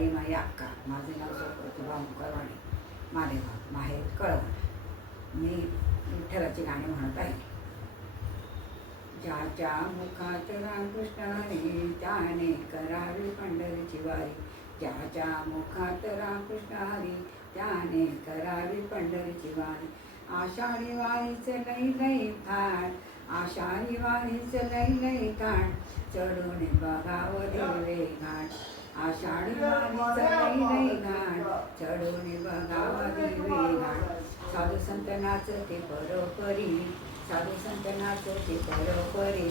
ताई माई अक्का. माझे नाव प्रतिभा मुखरवाणी, मालेगाव, माहेर कळवण. मी विठ्ठलाची गाणी म्हणत आहे. ज्याच्या मुखात रामकृष्ण हरी त्याने करावी पंढरीची वारी. ज्याच्या मुखात रामकृष्ण हरी त्याने करावी पंढरीची वारी. आषाढी वारीचे लई लई थाट, आषाढी वारीचे लई लई थाट, चढून बघाव दिवे घाट. आषाढी वारीचे लई लई घाट, चढून बघाव दिवे घाट. साधू संत नाचते परोपरी, साधू संत नाचते परोपरी,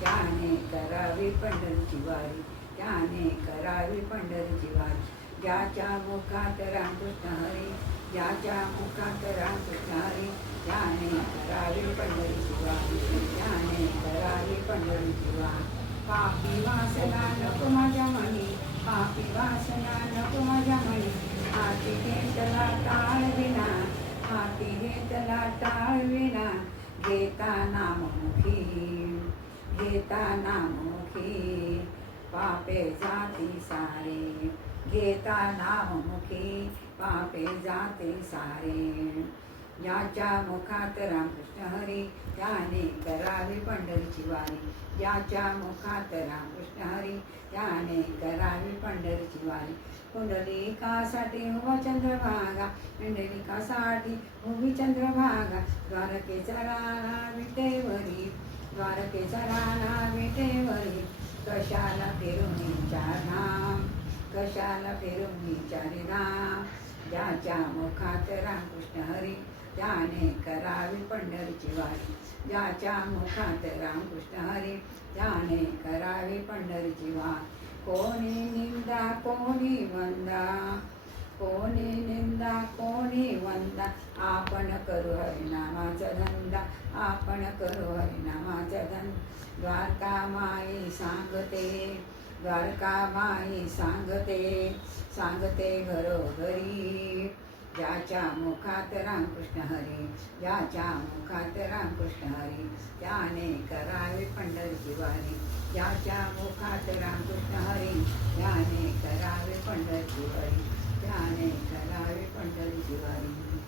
त्याने करावी पंढरीची वारी, त्याने करावी पंढरीची वारी. ज्याच्या मुखात रामकृष्ण हरी, ज्याच्या मुखात रामकृष्ण हरी त्याने करावी पंढरीची वारी, त्याने करावी पंढरीची वारी. पापी वासना नको माझ्या मनी, पापी वासना नको माझ्या मनी, हाती घेतला टाळ विना, हाती घेतला टाळ विना, घेता नाममुखी, घेता नाममुखी, पापे जाती सारे, घेता नाममुखी, पापे जाते सारे. ज्याच्या मुखात रामकृष्ण हरी त्याने करावी पंढरीची वारी, ज्याच्या मुखात रामकृष्ण हरी त्याने करावी पंढरीची वारी. कुंडलिकासाठी उभा चंद्रभागा, कुंडलिकासाठी उभी चंद्रभागा, द्वारकेचा राणा विटेवरी, द्वारकेचा राणा विटेवरी, कशाला फिरून चार धाम, कशाला फिरून चारी धाम. ज्याच्या मुखात रामकृष्ण हरी त्याने करावी पंढरीची वारी, ज्याच्या मुखात रामकृष्ण हरी त्याने करावी पंढरीची वारी. कोणी निंदा कोणी वंदा, कोणी निंदा कोणी वंदा, आपण करू हरिनामाचा धंदा, आपण करू हरिनामाचा धंदा. द्वारका माई सांगते, द्वारका माई सांगते, सांगते घरोघरी. ज्याच्या मुखात रामकृष्ण हरी, ज्याच्या मुखात रामकृष्ण हरी त्याने करावी पंढरीची वारी, ज्याच्या मुखात रामकृष्ण हरी त्याने करावी पंढरीची वारी, त्याने करावी पंढरीची वारी.